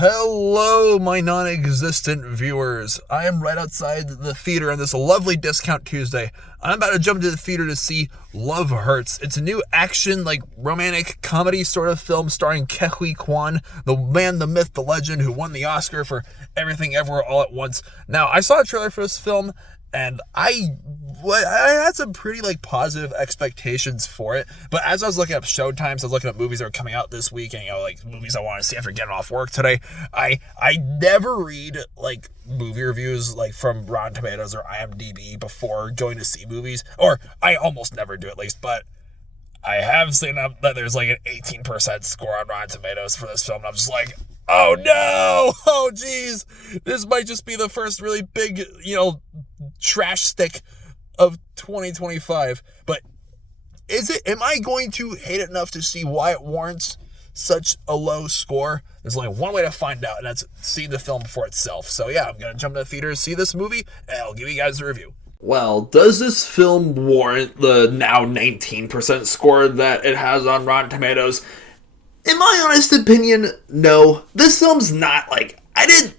Hello, my non-existent viewers. I am right outside the theater on this lovely discount Tuesday. I'm about to jump into the theater to see Love Hurts. It's a new action, romantic comedy sort of film starring Ke Huy Quan, the man, the myth, the legend who won the Oscar for Everything Everywhere All at Once. Now, I saw a trailer for this film, and I had some pretty positive expectations for it. But as I was looking up showtimes, I was looking up movies that are coming out this week, and movies I want to see after getting off work today. I never read movie reviews from Rotten Tomatoes or IMDb before going to see movies, or I almost never do at least. But I have seen that there's an 18% score on Rotten Tomatoes for this film, and I'm just like, oh no! Oh geez! This might just be the first really big, trash stick of 2025. But am I going to hate it enough to see why it warrants such a low score? There's only one way to find out, and that's seeing the film for itself. So yeah, I'm going to jump to the theater to see this movie, and I'll give you guys a review. Well, does this film warrant the now 19% score that it has on Rotten Tomatoes? In my honest opinion, no. This film's not I didn't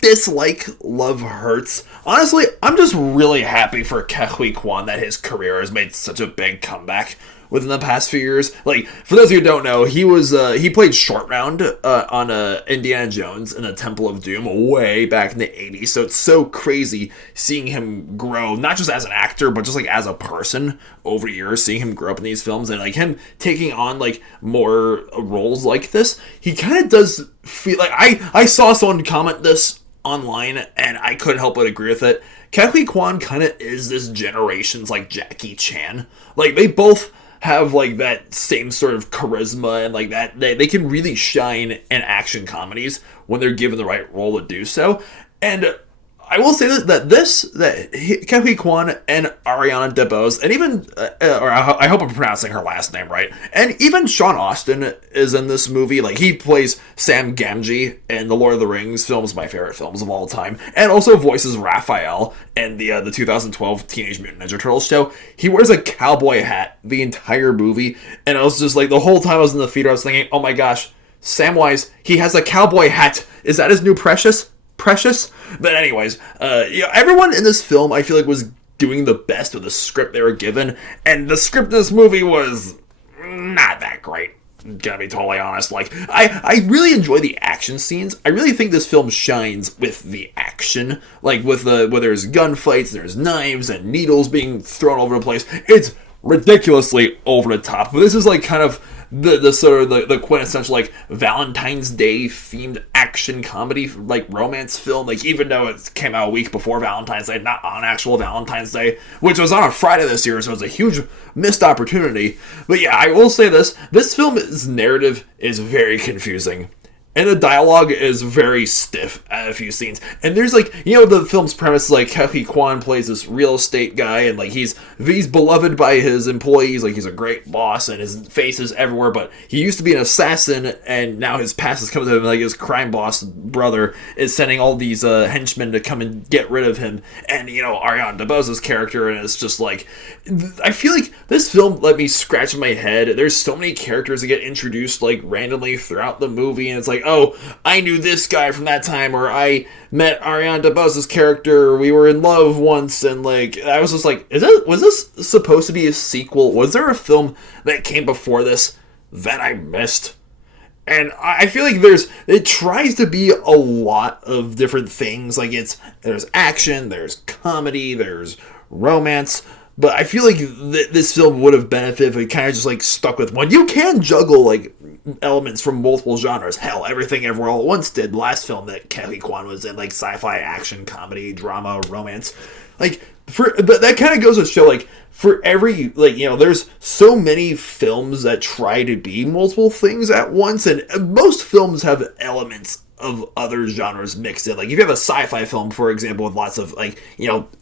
dislike Love Hurts. Honestly, I'm just really happy for Ke Huy Quan that his career has made such a big comeback within the past few years. For those of you who don't know, he played Short Round on Indiana Jones and the Temple of Doom way back in the 80s. So it's so crazy seeing him grow, not just as an actor, but just as a person over years, seeing him grow up in these films and him taking on more roles like this. He kind of does feel I saw someone comment this online and I couldn't help but agree with it. Ke Huy Quan kind of is this generation's Jackie Chan. They both have that same sort of charisma and that they can really shine in action comedies when they're given the right role to do so. And I will say that Ke Huy Quan and Ariana DeBose, and even, I hope I'm pronouncing her last name right, and even Sean Astin is in this movie. He plays Sam Gamgee in the Lord of the Rings films, my favorite films of all time, and also voices Raphael in the 2012 Teenage Mutant Ninja Turtles show. He wears a cowboy hat the entire movie, and I was just the whole time I was in the theater, I was thinking, oh my gosh, Samwise, he has a cowboy hat. Is that his new Precious? But anyways, everyone in this film I feel was doing the best with the script they were given, and the script of this movie was not that great, gonna be totally honest. I really enjoy the action scenes. I really think this film shines with the action, where there's gunfights, there's knives and needles being thrown over the place. It's ridiculously over the top, but this is kind of the sort of the quintessential Valentine's Day themed action comedy romance film, even though it came out a week before Valentine's Day, not on actual Valentine's Day, which was on a Friday this year, so it's a huge missed opportunity. But yeah, I will say this film's narrative is very confusing. And the dialogue is very stiff at a few scenes. And there's the film's premise Ke Huy Quan plays this real estate guy, and he's beloved by his employees, he's a great boss and his face is everywhere, but he used to be an assassin and now his past is coming to him, his crime boss brother is sending all these henchmen to come and get rid of him. And Ariana DeBose's character, and it's just I feel this film let me scratch my head. There's so many characters that get introduced randomly throughout the movie, and it's oh, I knew this guy from that time, or I met Ariana DeBose's character, we were in love once, and I was just was this supposed to be a sequel? Was there a film that came before this that I missed? And I feel it tries to be a lot of different things. There's action, there's comedy, there's romance. But I feel this film would have benefited if it kind of just stuck with one. You can juggle elements from multiple genres. Hell, Everything Everywhere All at Once did last film that Ke Huy Quan was in, sci-fi, action, comedy, drama, romance. But that kind of goes to show for every there's so many films that try to be multiple things at once, and most films have elements of other genres mixed in. If you have a sci-fi film, for example, with lots of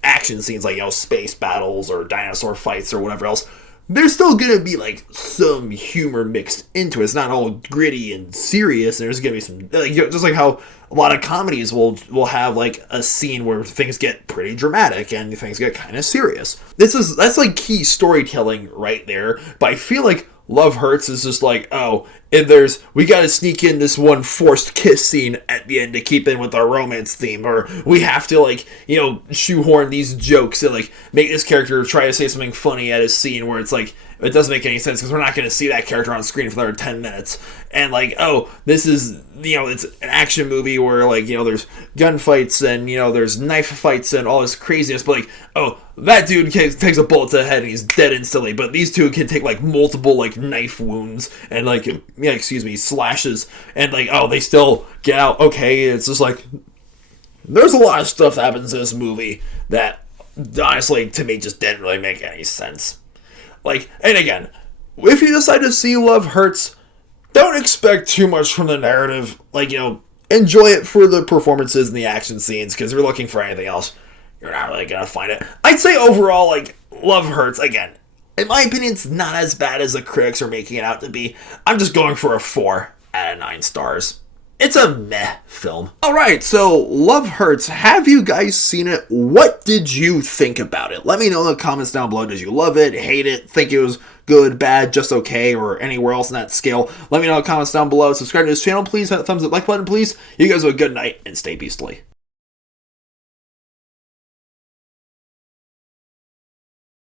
action scenes, space battles or dinosaur fights or whatever else, there's still gonna be some humor mixed into it. It's not all gritty and serious, and there's gonna be some just how a lot of comedies will have a scene where things get pretty dramatic and things get kind of serious. That's key storytelling right there. But I feel Love Hurts is just like, oh, and we gotta sneak in this one forced kiss scene at the end to keep in with our romance theme, or we have to, like, shoehorn these jokes and, like, make this character try to say something funny at a scene where it's like, it doesn't make any sense because we're not going to see that character on screen for another 10 minutes. And, like, oh, this is, it's an action movie where, like, there's gunfights and, there's knife fights and all this craziness, but, like, oh, that dude takes a bullet to the head and he's dead instantly, but these two can take, like, multiple, like, knife wounds and, like, slashes, and, like, oh, they still get out okay. It's just like, there's a lot of stuff that happens in this movie that, honestly, to me, just didn't really make any sense. Like, and again, if you decide to see Love Hurts, don't expect too much from the narrative. Like, enjoy it for the performances and the action scenes, because if you're looking for anything else, you're not really going to find it. I'd say overall, like, Love Hurts, again, in my opinion, it's not as bad as the critics are making it out to be. I'm just going for a 4 out of 9 stars. It's a meh film. Alright, so Love Hurts. Have you guys seen it? What did you think about it? Let me know in the comments down below. Did you love it, hate it, think it was good, bad, just okay, or anywhere else in that scale? Let me know in the comments down below. Subscribe to this channel, please. Hit the thumbs up, like button, please. You guys have a good night and stay beastly.